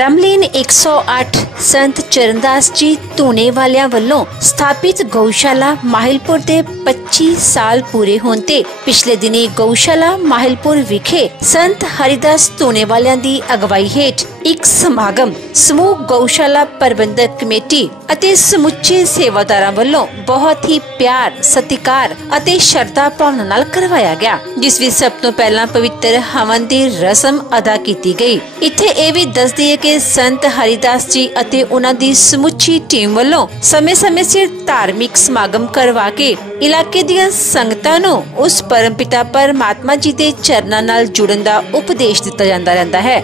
ब्रह्मलीन 108 संत चरणदास जी धूने वालियां वल्लों स्थापित गौशाला माहिलपुर के 25 साल पूरे होने ते पिछले दिनी गौशाला माहिलपुर विखे संत हरिदास धूने वालियां दी अगवाई हेठ एक समागम समूह गौशाला प्रबंधक कमेटी ਅਤੇ ਸਮੁੱਚੇ सेवादारां ਵੱਲੋਂ बहुत ही प्यार सत्कार ਅਤੇ ਸ਼ਰਧਾ ਭਾਵਨਾ ਨਾਲ ਕਰਵਾਇਆ ਗਿਆ, ਜਿਸ ਵਿੱਚ ਸਭ ਤੋਂ ਪਹਿਲਾਂ ਪਵਿੱਤਰ ਹਵਨ ਦੀ ਰਸਮ ਅਦਾ ਕੀਤੀ ਗਈ। ਇੱਥੇ ਇਹ ਵੀ ਦੱਸ ਦਈਏ ਕਿ ਸੰਤ ਹਰੀਦਾਸ ਜੀ ਅਤੇ ਉਹਨਾਂ ਦੀ ਸਮੁੱਚੀ ਟੀਮ ਵੱਲੋਂ ਸਮੇਂ-ਸਮੇਂ ਸਿਰ ਧਾਰਮਿਕ ਸਮਾਗਮ ਕਰਵਾ ਕੇ ਇਲਾਕੇ ਦੀਆਂ ਸੰਗਤਾਂ ਨੂੰ ਉਸ ਪਰਮਪਿਤਾ ਪਰਮਾਤਮਾ ਜੀ ਦੇ ਚਰਨਾਂ ਨਾਲ ਜੁੜਨ ਦਾ ਉਪਦੇਸ਼ ਦਿੱਤਾ ਜਾਂਦਾ ਰਹਿੰਦਾ ਹੈ।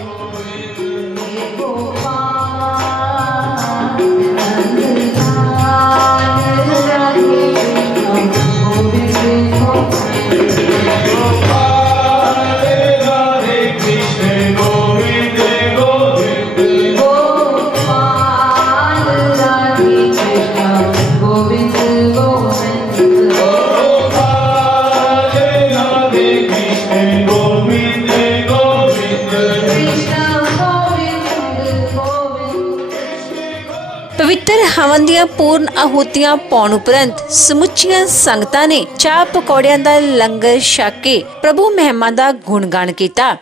पवित्र हवन दियां पूर्ण आहुतियां पाउण उपरंत समुचियां संगतां ने चाह पकौड़ियां दा लंगर छक के प्रभु महिमा दा गुणगान कीता।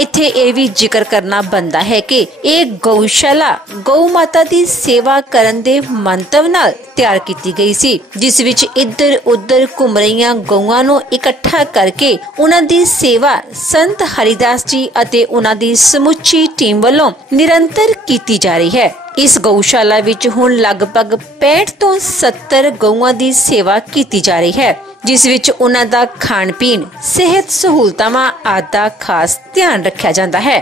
इत्थे ये भी जिक्र करना बनता है कि एक गौशाला गौ माता की सेवा करन दे मंतव नाल तैयार की गई सी, जिस विच इधर उधर घूम रही गौआं नूं इकट्ठा करके उन्हां दी सेवा संत हरिदास जी अते उन्हां दी समुची टीम वालों निरंतर की जा रही है। इस गौशाला विच हुण लगभग 65 तो 70 गौआं दी सेवा की जा रही है, जिस विच उन्हां दा खाण पीण सेहत सहूलतावां आदि दा खास ध्यान रखा जाता है।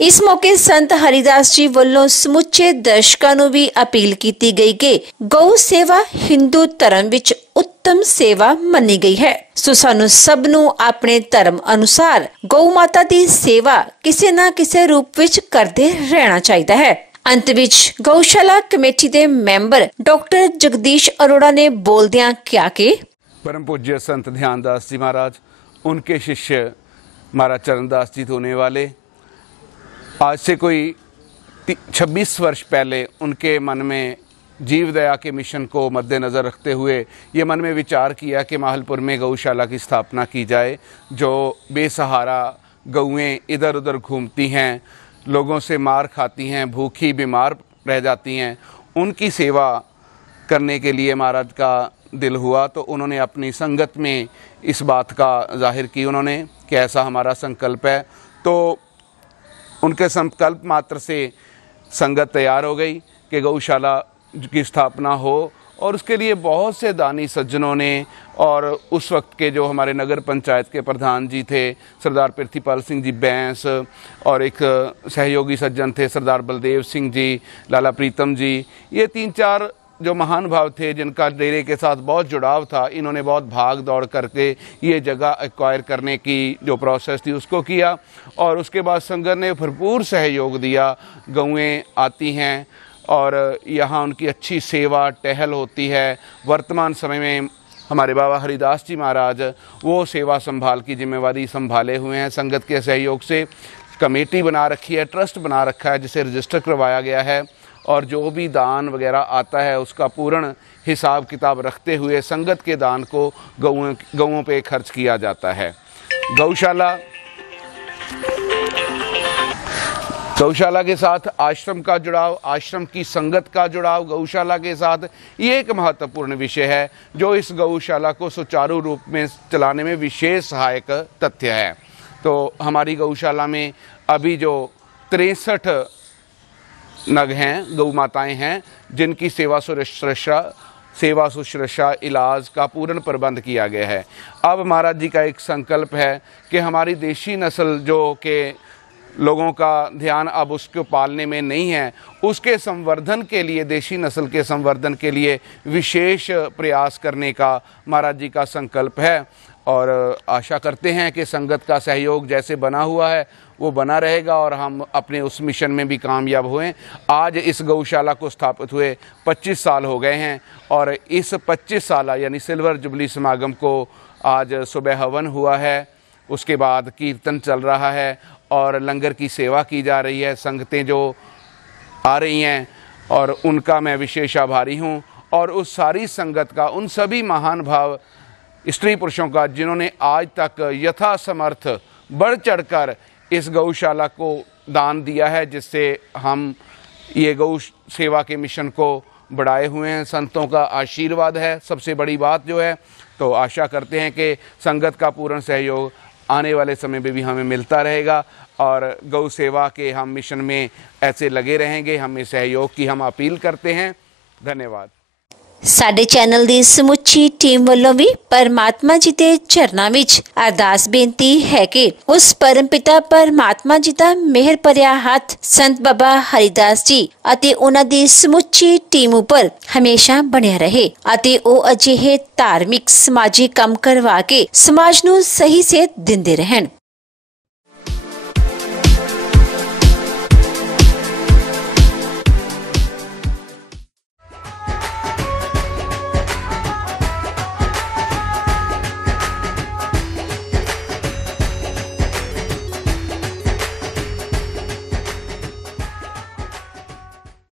इस मौके संत हरिदास जी वालों समुचे दर्शकों नूं भी अपील की गई कि गौ सेवा हिंदू धर्म विच उत्तम सेवा मनी गई है, सो सानू सब नूं अपने धर्म अनुसार गौ माता की सेवा किसी न किसी रूप विच करते रहना चाहिए है। अंत विच गौशाला कमेटी के मैंबर डॉक्टर जगदीश अरोड़ा ने बोलदियां क्या कि परम पूज्य संत ध्यानदास जी महाराज, उनके शिष्य महाराज चरणदास जी धूने वाले आज से कोई 26 वर्ष पहले उनके मन में जीव दया के मिशन को मद्देनज़र रखते हुए ये मन में विचार किया कि माहलपुर में गौशाला की स्थापना की जाए। जो बेसहारा गौएं इधर उधर घूमती हैं, लोगों से मार खाती हैं, भूखी बीमार रह जाती हैं, उनकी सेवा करने के लिए महाराज का दिल हुआ। तो उन्होंने अपनी संगत में इस बात का जाहिर की उन्होंने कि ऐसा हमारा संकल्प है। तो उनके संकल्प मात्र से संगत तैयार हो गई कि गौशाला की स्थापना हो, और उसके लिए बहुत से दानी सज्जनों ने और उस वक्त के जो हमारे नगर पंचायत के प्रधान जी थे सरदार पृथ्वीपाल सिंह जी बैंस, और एक सहयोगी सज्जन थे सरदार बलदेव सिंह जी, लाला प्रीतम जी, ये 3-4 जो महान भाव थे जिनका डेरे के साथ बहुत जुड़ाव था, इन्होंने बहुत भाग दौड़ करके ये जगह एक्वायर करने की जो प्रोसेस थी उसको किया। और उसके बाद संगत ने भरपूर सहयोग दिया। गौएं आती हैं और यहाँ उनकी अच्छी सेवा टहल होती है। वर्तमान समय में हमारे बाबा हरिदास जी महाराज वो सेवा संभाल की जिम्मेवारी संभाले हुए हैं। संगत के सहयोग से कमेटी बना रखी है, ट्रस्ट बना रखा है जिसे रजिस्टर करवाया गया है, और जो भी दान वगैरह आता है उसका पूर्ण हिसाब किताब रखते हुए संगत के दान को गौओं पे खर्च किया जाता है। गौशाला के साथ आश्रम का जुड़ाव, आश्रम की संगत का जुड़ाव गौशाला के साथ, ये एक महत्वपूर्ण विषय है जो इस गौशाला को सुचारू रूप में चलाने में विशेष सहायक तथ्य है। तो हमारी गौशाला में अभी जो 63 नग हैं, गौ माताएँ हैं, जिनकी सेवा शुश्रूषा इलाज का पूर्ण प्रबंध किया गया है। अब महाराज जी का एक संकल्प है कि हमारी देशी नस्ल जो के लोगों का ध्यान अब उसको पालने में नहीं है, उसके संवर्धन के लिए, देशी नस्ल के संवर्धन के लिए विशेष प्रयास करने का महाराज जी का संकल्प है। और आशा करते हैं कि संगत का सहयोग जैसे बना हुआ है वो बना रहेगा और हम अपने उस मिशन में भी कामयाब हुए। आज इस गौशाला को स्थापित हुए 25 साल हो गए हैं, और इस 25 साल यानी सिल्वर जुबली समागम को आज सुबह हवन हुआ है, उसके बाद कीर्तन चल रहा है और लंगर की सेवा की जा रही है। संगतें जो आ रही हैं और उनका मैं विशेष आभारी हूँ, और उस सारी संगत का, उन सभी महान भाव स्त्री पुरुषों का जिन्होंने आज तक यथासमर्थ बढ़ चढ़कर इस गौशाला को दान दिया है, जिससे हम ये गौ सेवा के मिशन को बढ़ाए हुए हैं। संतों का आशीर्वाद है सबसे बड़ी बात जो है। तो आशा करते हैं कि संगत का पूर्ण सहयोग आने वाले समय में भी हमें मिलता रहेगा, और गौ सेवा के हम मिशन में ऐसे लगे रहेंगे। हमें सहयोग की हम अपील करते हैं। धन्यवाद। ਸਾਡੇ ਚੈਨਲ ਦੀ ਸਮੁੱਚੀ ਟੀਮ ਵੱਲੋਂ ਵੀ ਪਰਮਾਤਮਾ ਜੀ ਦੇ ਚਰਨਾਂ ਵਿੱਚ ਅਰਦਾਸ ਬੇਨਤੀ ਹੈ ਕਿ ਉਸ ਪਰਮਪਿਤਾ ਪਰਮਾਤਮਾ ਜੀ ਦਾ ਮਿਹਰ ਭਰਿਆ ਹੱਥ ਸੰਤ ਬਾਬਾ ਹਰੀਦਾਸ ਜੀ ਅਤੇ ਉਹਨਾਂ ਦੀ ਸਮੁੱਚੀ ਟੀਮ ਉੱਪਰ ਹਮੇਸ਼ਾ ਬਣਿਆ ਰਹੇ, ਅਤੇ ਉਹ ਅਜਿਹੇ ਧਾਰਮਿਕ ਸਮਾਜਿਕ ਕੰਮ ਕਰਵਾ ਕੇ ਸਮਾਜ ਨੂੰ ਸਹੀ ਸੇਧ ਦਿੰਦੇ ਰਹਿਣ।